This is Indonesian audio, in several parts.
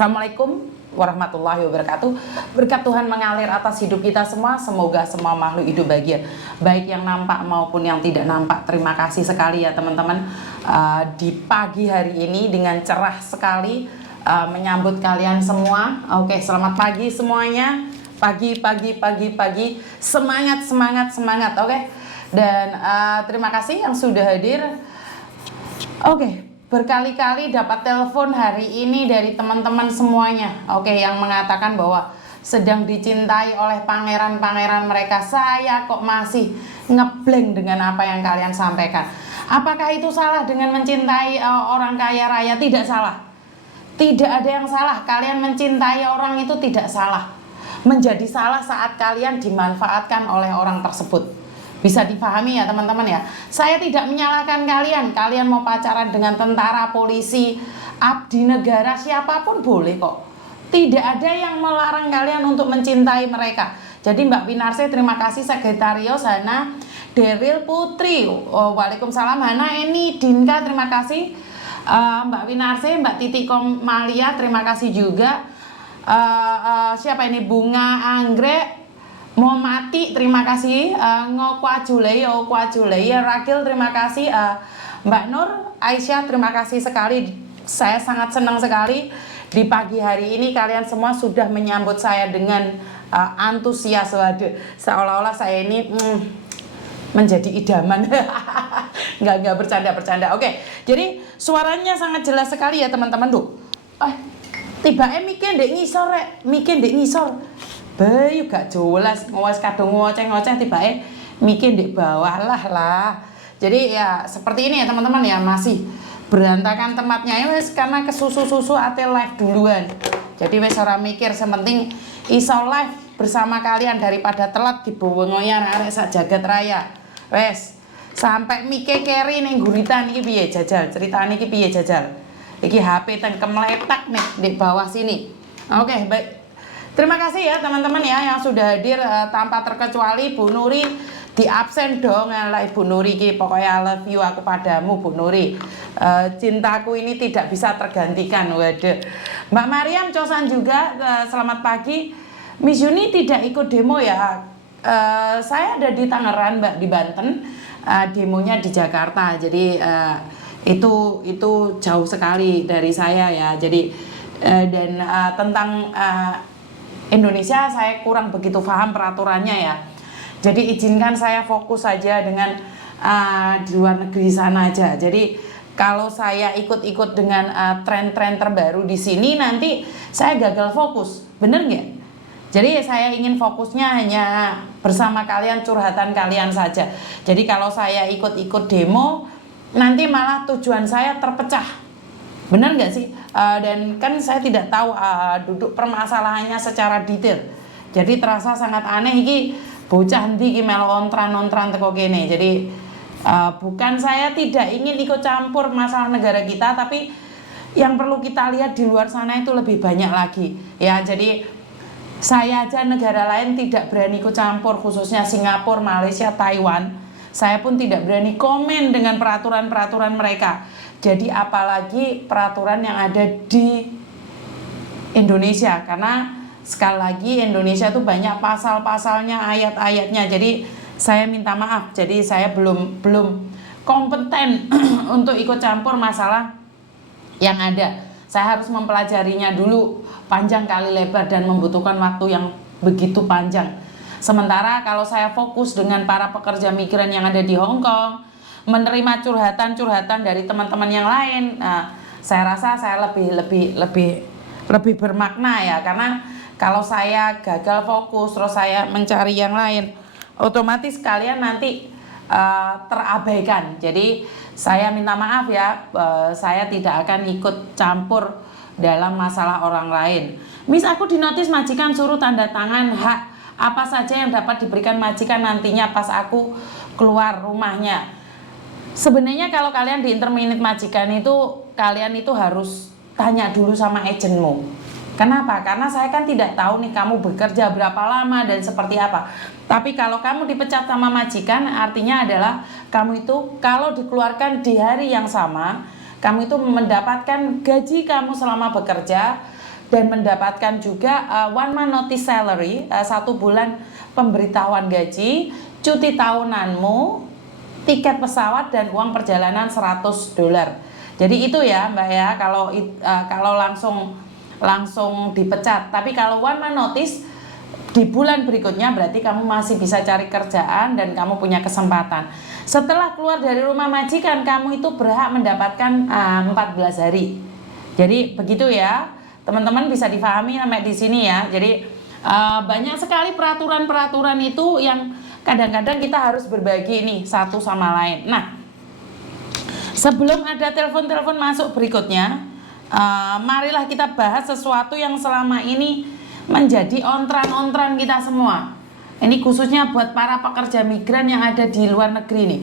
Assalamualaikum warahmatullahi wabarakatuh. Berkat Tuhan mengalir atas hidup kita semua. Semoga semua makhluk hidup bahagia, baik yang nampak maupun yang tidak nampak. Terima kasih sekali ya teman-teman, di pagi hari ini dengan cerah sekali menyambut kalian semua. Oke, selamat pagi semuanya. Pagi. Semangat. Oke. Dan terima kasih yang sudah hadir. Oke. Berkali-kali dapat telepon hari ini dari teman-teman semuanya, yang mengatakan bahwa sedang dicintai oleh pangeran-pangeran mereka. Saya kok masih ngeblank dengan apa yang kalian sampaikan. Apakah itu salah dengan mencintai orang kaya raya? Tidak salah. Tidak ada yang salah. Kalian mencintai orang itu tidak salah. Menjadi salah saat kalian dimanfaatkan oleh orang tersebut. Bisa dipahami ya teman-teman ya. Saya tidak menyalahkan kalian. Kalian mau pacaran dengan tentara, polisi, abdi negara, siapapun boleh kok. Tidak ada yang melarang kalian untuk mencintai mereka. Jadi Mbak Winarse, terima kasih. Sekretarius Hana, Deril Putri, waalaikumsalam. Hana, Eni, Dinka, terima kasih. Mbak Winarse, Mbak Titi Komalia, terima kasih juga. Siapa ini? Bunga Anggrek, mau mati, terima kasih. Ngokwajulei, Rakil, terima kasih. Mbak Nur, Aisyah, terima kasih sekali. Saya sangat senang sekali di pagi hari ini kalian semua sudah menyambut saya dengan antusias. Waduh, seolah-olah saya ini menjadi idaman. nggak bercanda. Oke, jadi suaranya sangat jelas sekali ya teman-teman. Tiba-tiba mikir ndek ngisor. Bayu gak jelas, ngawas kadung ngoceh-ngoceh tiba-tiba mikir di bawah lah. Jadi ya seperti ini ya teman-teman ya, masih berantakan tempatnya ya wes karena kesusu-susu ate live duluan. Jadi wes ora mikir, sementing iso live bersama kalian daripada telat dibowengoyan arek sak jagat raya. Wes sampai mikir keri ning guritan iki piye jajal, ceritane iki piye jajal. Iki HP teng kemletak nih di bawah sini. Oke, baik. Terima kasih ya teman-teman ya yang sudah hadir, tanpa terkecuali Bu Nuri di absen dong. Lah Ibu Nuri ki pokoknya I love you aku padamu Bu Nuri. Cintaku ini tidak bisa tergantikan. Waduh. Mbak Mariam Cosan juga, selamat pagi. Miss Yuni tidak ikut demo ya. Saya ada di Tangerang Mbak, di Banten. Demonya di Jakarta. Jadi itu jauh sekali dari saya ya. Jadi dan tentang Indonesia saya kurang begitu paham peraturannya ya. Jadi izinkan saya fokus saja dengan di luar negeri sana aja. Jadi kalau saya ikut-ikut dengan tren-tren terbaru di sini nanti saya gagal fokus, bener nggak? Jadi saya ingin fokusnya hanya bersama kalian, curhatan kalian saja. Jadi kalau saya ikut-ikut demo nanti malah tujuan saya terpecah. Benar nggak sih? Dan kan saya tidak tahu duduk permasalahannya secara detail. Jadi terasa sangat aneh iki bocah endi iki melu ontran teko kene. Jadi bukan saya tidak ingin ikut campur masalah negara kita, tapi yang perlu kita lihat di luar sana itu lebih banyak lagi. Ya, jadi saya aja negara lain tidak berani ikut campur, khususnya Singapura, Malaysia, Taiwan. Saya pun tidak berani komen dengan peraturan-peraturan mereka. Jadi apalagi peraturan yang ada di Indonesia, karena sekali lagi Indonesia itu banyak pasal-pasalnya, ayat-ayatnya. Jadi saya minta maaf. Jadi saya belum kompeten untuk ikut campur masalah yang ada. Saya harus mempelajarinya dulu panjang kali lebar dan membutuhkan waktu yang begitu panjang. Sementara kalau saya fokus dengan para pekerja migran yang ada di Hong Kong, menerima curhatan dari teman-teman yang lain, saya rasa saya lebih bermakna ya, karena kalau saya gagal fokus terus saya mencari yang lain, otomatis kalian nanti terabaikan. Jadi saya minta maaf ya, saya tidak akan ikut campur dalam masalah orang lain. Mis, aku dinotis majikan suruh tanda tangan hak apa saja yang dapat diberikan majikan nantinya pas aku keluar rumahnya. Sebenarnya kalau kalian di interminate majikan itu, kalian itu harus tanya dulu sama agenmu. Kenapa? Karena saya kan tidak tahu nih kamu bekerja berapa lama dan seperti apa. Tapi kalau kamu dipecat sama majikan, artinya adalah kamu itu kalau dikeluarkan di hari yang sama, kamu itu mendapatkan gaji kamu selama bekerja, dan mendapatkan juga 1 month notice salary, 1 bulan pemberitahuan gaji, cuti tahunanmu, tiket pesawat dan uang perjalanan $100. Jadi itu ya Mbak ya, kalau langsung dipecat. Tapi kalau 1 month notice di bulan berikutnya berarti kamu masih bisa cari kerjaan dan kamu punya kesempatan. Setelah keluar dari rumah majikan, kamu itu berhak mendapatkan 14 hari. Jadi begitu ya, teman-teman bisa difahami sampai di sini ya. Jadi banyak sekali peraturan-peraturan itu yang kadang-kadang kita harus berbagi nih satu sama lain. Nah, sebelum ada telepon-telepon masuk berikutnya, marilah kita bahas sesuatu yang selama ini menjadi ontran-ontran kita semua. Ini khususnya buat para pekerja migran yang ada di luar negeri nih.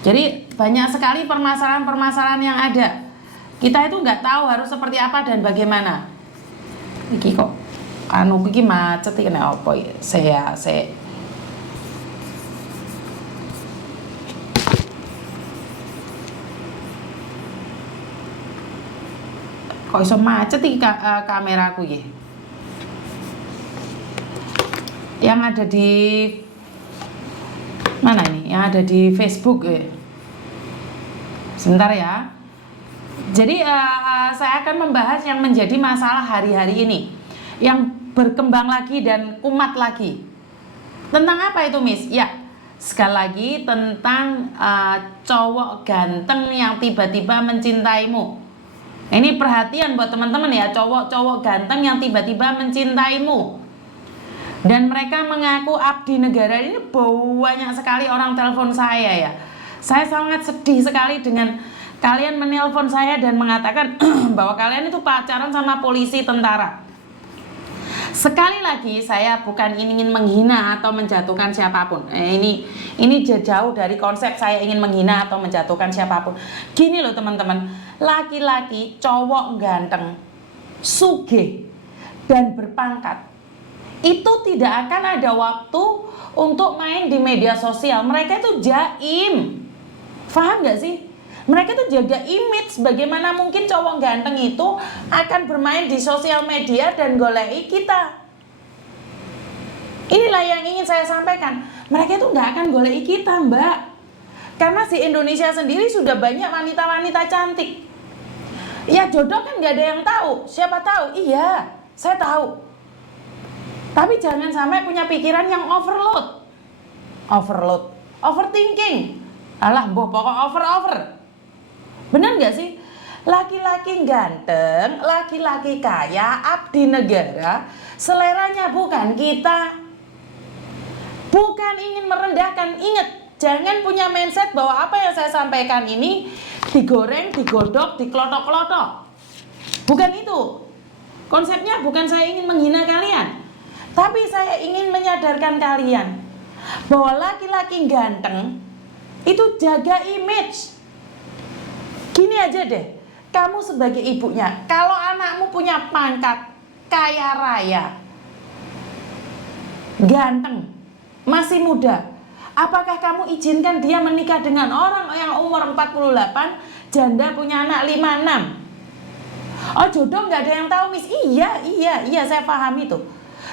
Jadi banyak sekali permasalahan-permasalahan yang ada. Kita itu nggak tahu harus seperti apa dan bagaimana. Iki kok iki macet iki nek apa ya? Saya kok iso macet iki kameraku iki. Yang ada di mana ini? Yang ada di Facebook ya. Sebentar ya. Jadi saya akan membahas yang menjadi masalah hari-hari ini, yang berkembang lagi dan kumat lagi. Tentang apa itu, Miss? Ya, sekali lagi tentang cowok ganteng yang tiba-tiba mencintaimu. Ini perhatian buat teman-teman ya, cowok-cowok ganteng yang tiba-tiba mencintaimu. Dan mereka mengaku abdi negara. Ini banyak sekali orang telepon saya ya. Saya sangat sedih sekali dengan kalian menelpon saya dan mengatakan bahwa kalian itu pacaran sama polisi tentara. Sekali lagi saya bukan ingin menghina atau menjatuhkan siapapun. Ini jauh dari konsep saya ingin menghina atau menjatuhkan siapapun. Gini loh teman-teman, laki-laki cowok ganteng, sugih dan berpangkat itu tidak akan ada waktu untuk main di media sosial. Mereka itu jaim. Paham gak sih? Mereka itu jaga image. Bagaimana mungkin cowok ganteng itu akan bermain di sosial media dan golei kita? Inilah yang ingin saya sampaikan. Mereka itu gak akan golei kita, Mbak. Karena di Indonesia sendiri sudah banyak wanita-wanita cantik. Ya jodoh kan gak ada yang tahu. Siapa tahu? Iya, saya tahu. Tapi jangan sampai punya pikiran yang overthinking. Alah, pokok over. Bener gak sih? Laki-laki ganteng, laki-laki kaya, abdi negara, seleranya bukan kita. Bukan ingin merendahkan. Ingat, jangan punya mindset bahwa apa yang saya sampaikan ini digoreng, digodok, diklotok-klotok. Bukan itu. Konsepnya bukan saya ingin menghina kalian, tapi saya ingin menyadarkan kalian bahwa laki-laki ganteng itu jaga image. Gini aja deh, kamu sebagai ibunya, kalau anakmu punya pangkat, kaya raya, ganteng, masih muda, apakah kamu izinkan dia menikah dengan orang yang umur 48, janda punya anak 56? Oh jodoh nggak ada yang tahu, Miss. Iya, saya paham itu.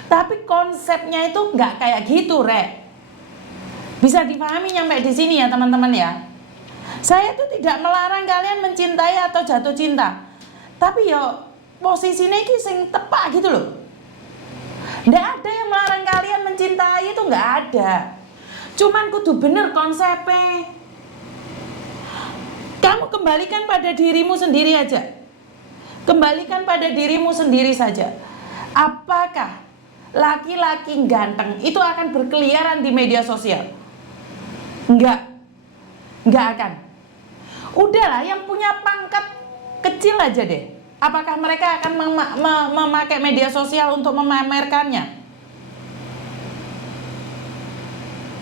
Tapi konsepnya itu nggak kayak gitu, Rek. Bisa dipahami nyampe di sini ya, teman-teman ya. Saya tuh tidak melarang kalian mencintai atau jatuh cinta. Tapi yo posisinya ini sing tepak gitu loh. Nggak ada yang melarang kalian mencintai, itu nggak ada. Cuman kudu bener konsepnya. Kamu kembalikan pada dirimu sendiri aja. Kembalikan pada dirimu sendiri saja. Apakah laki-laki ganteng itu akan berkeliaran di media sosial? Enggak akan. Udahlah, yang punya pangkat kecil aja deh. Apakah mereka akan memakai media sosial untuk memamerkannya?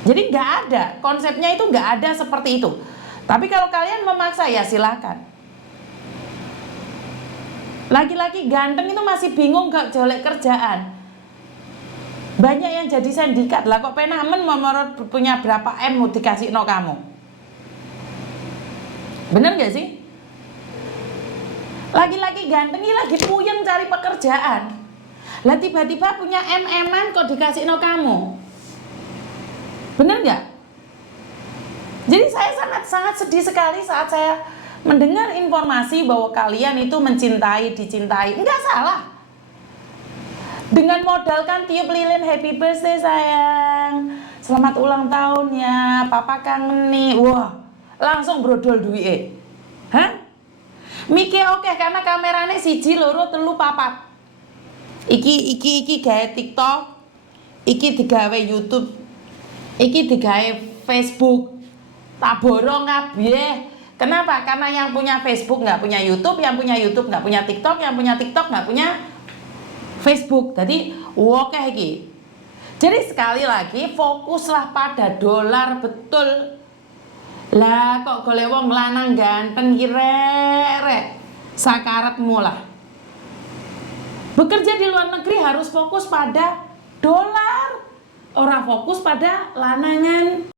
Jadi nggak ada, konsepnya itu nggak ada seperti itu. Tapi kalau kalian memaksa ya silakan. Laki-laki ganteng itu masih bingung gak golek kerjaan. Banyak yang jadi sindikat lah, kok penamen memorot punya berapa M mau dikasih no kamu. Bener gak sih? Laki-laki ganteng ini lagi puyeng cari pekerjaan. Lah tiba-tiba punya MM-an kok dikasih no kamu. Bener nggak? Jadi saya sangat sedih sekali saat saya mendengar informasi bahwa kalian itu mencintai, dicintai. Enggak salah. Dengan modalkan tiup lilin happy birthday sayang, selamat ulang tahun ya, papa kangen nih. Wah, langsung brodol duit. Hah? Miki oke karena kameranya siji loro telu papat. Iki gawe TikTok, iki digawe YouTube, iki digawe Facebook. Tak borong kabeh. Kenapa? Karena yang punya Facebook nggak punya YouTube, yang punya YouTube nggak punya TikTok, yang punya TikTok nggak punya Facebook. Jadi oke iki. Jadi sekali lagi fokuslah pada dolar betul. Lah kok golek wong lanang ganteng ki rek sakaratmu lah. Bekerja di luar negeri harus fokus pada dolar, ora fokus pada lanangan.